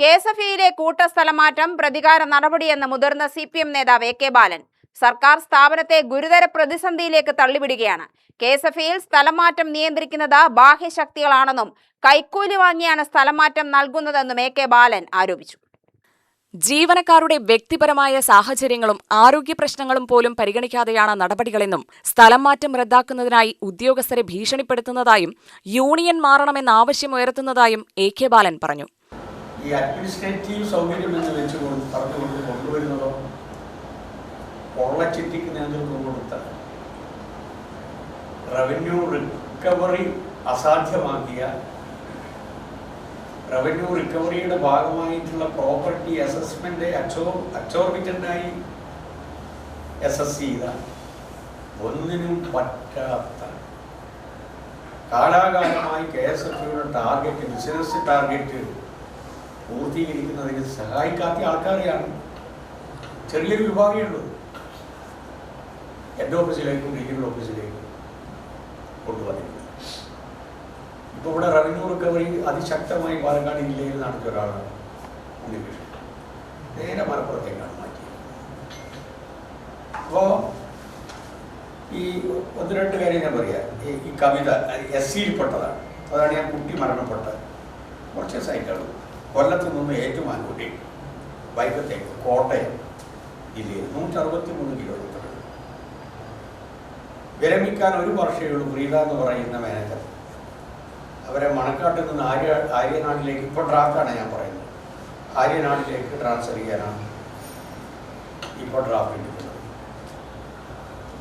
കെ.എസ്.എഫ്.ഇയിലെ കൂട്ടസ്ഥലമാറ്റം പ്രതികാര നടപടിയെന്ന് മുതിർന്ന CPM നേതാവ് A.K. ബാലൻ. സർക്കാർ സ്ഥാപനത്തെ ഗുരുതര പ്രതിസന്ധിയിലേക്ക് തള്ളിവിടുകയാണ്. കെ.എസ്.എഫ്.ഇയിൽ സ്ഥലമാറ്റം നിയന്ത്രിക്കുന്നത് ബാഹ്യശക്തികളാണെന്നും കൈക്കൂലി വാങ്ങിയാണ് സ്ഥലമാറ്റം നൽകുന്നതെന്നും A.K. ബാലൻ ആരോപിച്ചു. ജീവനക്കാരുടെ വ്യക്തിപരമായ സാഹചര്യങ്ങളും ആരോഗ്യ പ്രശ്നങ്ങളും പോലും പരിഗണിക്കാതെയാണ് നടപടികളെന്നും സ്ഥലം മാറ്റം റദ്ദാക്കുന്നതിനായി ഉദ്യോഗസ്ഥരെ ഭീഷണിപ്പെടുത്തുന്നതായും യൂണിയൻ മാറണമെന്നാവശ്യമുയർത്തുന്നതായും A.K. ബാലൻ പറഞ്ഞു. ഈ അഡ്മിനിസ്ട്രേറ്റീവ് സൗകര്യം എന്ന് വെച്ചുകൊണ്ട് പറഞ്ഞുകൊണ്ട് കൊണ്ടുവരുന്നതോ കൊള്ളച്ചിട്ടിക്ക് നേതൃത്വം കൊടുത്ത റവന്യൂ റിക്കവറി അസാധ്യമാക്കിയ റവന്യൂ റിക്കവറിയുടെ ഭാഗമായിട്ടുള്ള പ്രോപ്പർട്ടി അസസ്മെന്റ് അച്ചോർബിറ്റൻ്റായി അസസ് ചെയ്ത ഒന്നിനും പറ്റാത്ത കാലാകാലമായി KSFയുടെ ടാർഗറ്റ് ബിസിനസ് ടാർഗറ്റ് പൂർത്തീകരിക്കുന്നതിന് സഹായിക്കാത്ത ആൾക്കാരെയാണ് ചെറിയൊരു വിഭാഗമുള്ളത് ഹെഡ് ഓഫീസിലേക്കും റീജിയണൽ ഓഫീസിലേക്കും കൊണ്ടുവന്നിരിക്കുന്നത്. ഇപ്പോൾ ഇവിടെ റവന്യൂ റിക്കവറി അതിശക്തമായി പാലക്കാട് ജില്ലയിൽ നടത്തിയ ഒരാളാണ് ഉണ്ണികൃഷ്ണൻ. നേരെ മലപ്പുറത്തേക്കാണ് മാറ്റിയത്. അപ്പോൾ ഈ ഒന്ന് രണ്ട് കാര്യം ഞാൻ പറയാം. ഈ കവിത SCയിൽപ്പെട്ടതാണ്. അതാണ് ഞാൻ കുട്ടി മരണപ്പെട്ടത് കുറച്ച് ദിവസമായിട്ടുള്ളൂ. കൊല്ലത്ത് നിന്ന് ഏറ്റുമാനൂട്ടി വൈക്കത്തേക്ക് കോട്ടയം ജില്ലയിൽ 163 കിലോമീറ്റർ. വിരമിക്കാൻ ഒരു വർഷമുള്ളൂ പ്രീത എന്ന് പറയുന്ന മാനേജർ. അവരെ മണക്കാട്ടിൽ നിന്ന് ആര്യനാടിലേക്ക്, ഇപ്പോൾ ഡ്രാഫ്റ്റാണ് ഞാൻ പറയുന്നത്, ആര്യനാടിലേക്ക് ട്രാൻസ്ഫർ ചെയ്യാനാണ് ഇപ്പോൾ ഡ്രാഫ്റ്റ് എടുക്കുന്നത്.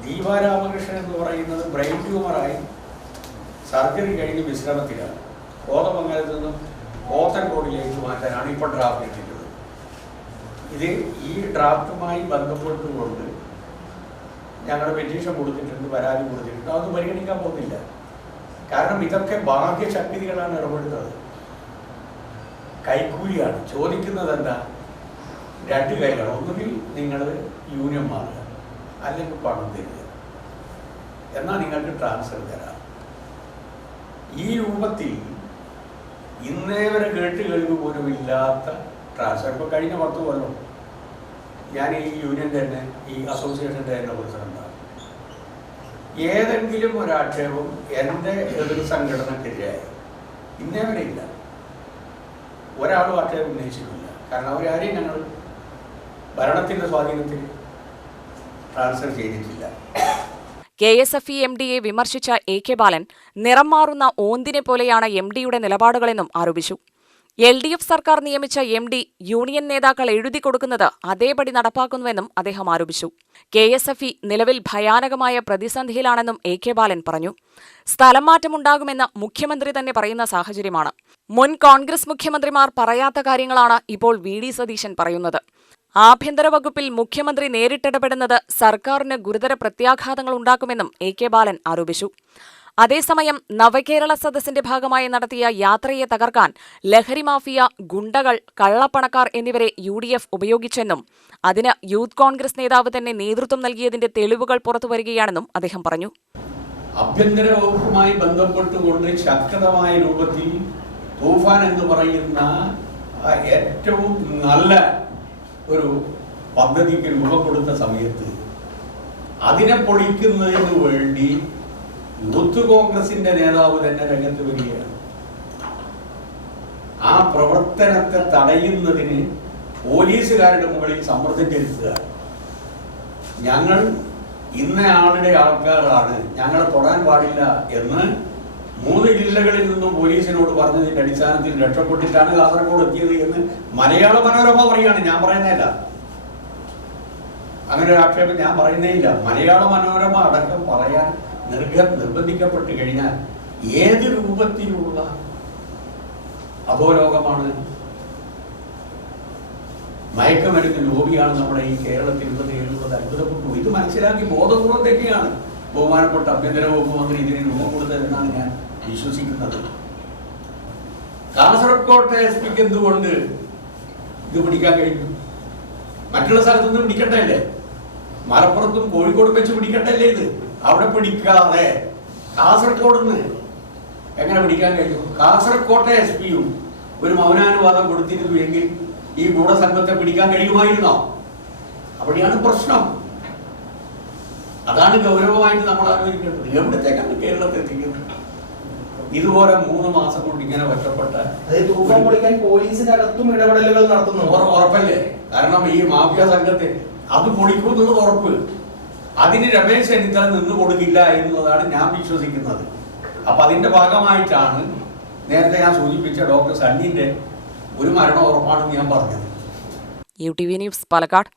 ദീപ രാമകൃഷ്ണൻ എന്ന് പറയുന്നത് ബ്രെയിൻ ട്യൂമറായി സർജറി കഴിഞ്ഞ് വിശ്രമത്തിലാണ്. കോതമംഗലത്ത് നിന്നും പോത്തൻകോടിലേക്ക് മാറ്റാനാണ് ഇപ്പോൾ ഡ്രാഫ്റ്റ് ഇട്ടിട്ടുള്ളത്. ഇത് ഈ ഡ്രാഫ്റ്റുമായി ബന്ധപ്പെട്ടുകൊണ്ട് ഞങ്ങൾ പെറ്റീഷൻ കൊടുത്തിട്ടുണ്ട്, പരാതി കൊടുത്തിട്ടുണ്ട്. അതൊന്നും പരിഗണിക്കാൻ പോകുന്നില്ല. കാരണം ഇതൊക്കെ ബാഹ്യശക്തികളാണ് ഇടപെടുന്നത്. കൈക്കൂലിയാണ് ചോദിക്കുന്നത്. എന്താ? രണ്ട് കൈകളാണ്. ഒന്നുകിൽ നിങ്ങൾ യൂണിയൻ മാറുക, അല്ലെങ്കിൽ പണം തരിക, എന്നാൽ നിങ്ങൾക്ക് ട്രാൻസ്ഫർ തരാം. ഈ രൂപത്തിൽ ഇന്നേ വരെ കേൾവി പോലും ഇല്ലാത്ത ട്രാൻസ്ഫർ. ഇപ്പോൾ കഴിഞ്ഞ 10 കൊല്ലം ഞാൻ ഈ യൂണിയൻ്റെ തന്നെ ഈ അസോസിയേഷൻ്റെ തന്നെ പ്രസിഡന്റാണ്. ഏതെങ്കിലും ഒരാക്ഷേപം എൻ്റെ എതിർ സംഘടനക്കെതിരായി ഇന്നേ വരെ ഇല്ല. ഒരാളും ആക്ഷേപം ഉന്നയിച്ചിട്ടില്ല. കാരണം അവരാരെയും ഞങ്ങൾ ഭരണത്തിൻ്റെ സ്വാധീനത്തിൽ ട്രാൻസ്ഫർ ചെയ്തിട്ടില്ല. KSFE MDയെ വിമർശിച്ച A.K. ബാലൻ നിറം മാറുന്ന ഓന്തിനെ പോലെയാണ് MDയുടെ നിലപാടുകളെന്നും ആരോപിച്ചു. LDF സർക്കാർ നിയമിച്ച MD യൂണിയൻ നേതാക്കൾ എഴുതി കൊടുക്കുന്നത് അതേപടി നടപ്പാക്കുന്നുവെന്നും അദ്ദേഹം ആരോപിച്ചു. KSFE നിലവിൽ ഭയാനകമായ പ്രതിസന്ധിയിലാണെന്നും A.K. ബാലൻ പറഞ്ഞു. സ്ഥലം മാറ്റമുണ്ടാകുമെന്ന് മുഖ്യമന്ത്രി തന്നെ പറയുന്ന സാഹചര്യമാണ്. മുൻ കോൺഗ്രസ് മുഖ്യമന്ത്രിമാർ പറയാത്ത കാര്യങ്ങളാണ് ഇപ്പോൾ VD സതീശൻ പറയുന്നത്. ആഭ്യന്തര വകുപ്പിൽ മുഖ്യമന്ത്രി നേരിട്ടിടപെടുന്നത് സർക്കാരിന് ഗുരുതര പ്രത്യാഘാതങ്ങൾ ഉണ്ടാക്കുമെന്നും A.K. ബാലൻ ആരോപിച്ചു. അതേസമയം നവകേരള സദസ്സിന്റെ ഭാഗമായി നടത്തിയ യാത്രയെ തകർക്കാൻ ലഹരി മാഫിയ, ഗുണ്ടകൾ, കള്ളപ്പണക്കാർ എന്നിവരെ UDF ഉപയോഗിച്ചെന്നും അതിന് യൂത്ത് കോൺഗ്രസ് നേതാവ് തന്നെ നേതൃത്വം നൽകിയതിന്റെ തെളിവുകൾ പുറത്തുവരികയാണെന്നും അദ്ദേഹം പറഞ്ഞു. ആഭ്യന്തര വകുപ്പുമായി ബന്ധപ്പെട്ടുകൊണ്ട് ശക്തമായ രൂപത്തിൽ തൂഫാൻ എന്ന് പറയുന്ന ഏറ്റവും നല്ല ഒരു പദ്ധതിക്ക് രൂപം കൊടുത്ത സമയത്ത് അതിനെ പൊളിക്കുന്നതിന് വേണ്ടി യൂത്ത് കോൺഗ്രസിന്റെ നേതാവ് തന്നെ രംഗത്ത് വരികയാണ്. ആ പ്രവർത്തനത്തെ തടയുന്നതിന് പോലീസുകാരുടെ മുകളിൽ സമ്മർദ്ദം ചെലുത്തുകയാണ്. ഞങ്ങൾ ഇന്നയാളുടെ ആൾക്കാരാണ്, ഞങ്ങളെ തൊടാൻ പാടില്ല എന്ന് 3 ജില്ലകളിൽ നിന്നും പോലീസിനോട് പറഞ്ഞതിന്റെ അടിസ്ഥാനത്തിൽ രക്ഷപ്പെട്ടിട്ടാണ് കാസർഗോഡ് എത്തിയത് എന്ന് മലയാള മനോരമ പറയുകയാണ്. ഞാൻ പറയുന്നതല്ല, അങ്ങനെ ഒരു ആക്ഷേപം ഞാൻ പറയുന്നേയില്ല. മലയാള മനോരമ അടക്കം പറയാൻ നിർബന്ധിക്കപ്പെട്ട് കഴിഞ്ഞാൽ ഏത് രൂപത്തിലുള്ള അധോലോകമാണ്, മയക്കമരുന്ന് ലോബിയാണ് നമ്മുടെ ഈ കേരളത്തിൽ ഉള്ളത് അത്ഭുതപ്പെട്ടു. ഇത് മനസ്സിലാക്കി ബോധപൂർവം തന്നെയാണ് ബഹുമാനപ്പെട്ട ആഭ്യന്തര വകുപ്പ് മന്ത്രി ഇതിന് രൂപം കൊടുത്തതെന്നാണ് ഞാൻ വിശ്വസിക്കുന്നത്. കാസർകോട്ടെ SP എന്തുകൊണ്ട് ഇത് പിടിക്കാൻ കഴിഞ്ഞു? മറ്റുള്ള സ്ഥലത്തൊന്നും പിടിക്കട്ടല്ലേ? മലപ്പുറത്തും കോഴിക്കോടും വെച്ച് പിടിക്കട്ടല്ലേ? ഇത് അവിടെ പിടിക്കാതെ കാസർഗോഡ് നിന്ന് എങ്ങനെ പിടിക്കാൻ കഴിയും? കാസർകോട്ടെ SP ഒരു മൗനാനുവാദം കൊടുത്തിരുന്നു എങ്കിൽ ഈ ഗൂഢസംഘത്തെ പിടിക്കാൻ കഴിയുമായിരുന്നോ? അവിടെയാണ് പ്രശ്നം. അതാണ് ഗൗരവമായിട്ട് നമ്മൾ ആലോചിക്കേണ്ടത്. എവിടത്തേക്കാണ് കേരളത്തിൽ എത്തിക്കുന്നത്? ഇതുപോലെ 3 മാസം കൊണ്ട് ഇങ്ങനെ ഒറ്റപ്പെട്ട തൂക്കം പൊളിക്കാൻ പോലീസിനകത്തും ഇടപെടലുകൾ നടത്തുന്നു. ഉറപ്പല്ലേ? കാരണം ഈ മാഫിയ സംഘത്തെ അത് പൊളിക്കുമെന്നുള്ളത് ഉറപ്പ്. അതിന് രമേശ് ചെന്നിത്തല നിന്ന് കൊടുക്കില്ല എന്നുള്ളതാണ് ഞാൻ വിശ്വസിക്കുന്നത്. അപ്പൊ അതിന്റെ ഭാഗമായിട്ടാണ് നേരത്തെ ഞാൻ സൂചിപ്പിച്ച ഡോക്ടർ സണ്ണിന്റെ ഒരു മരണം ഉറപ്പാണെന്ന് ഞാൻ പറഞ്ഞത്. UTV news Palakkad.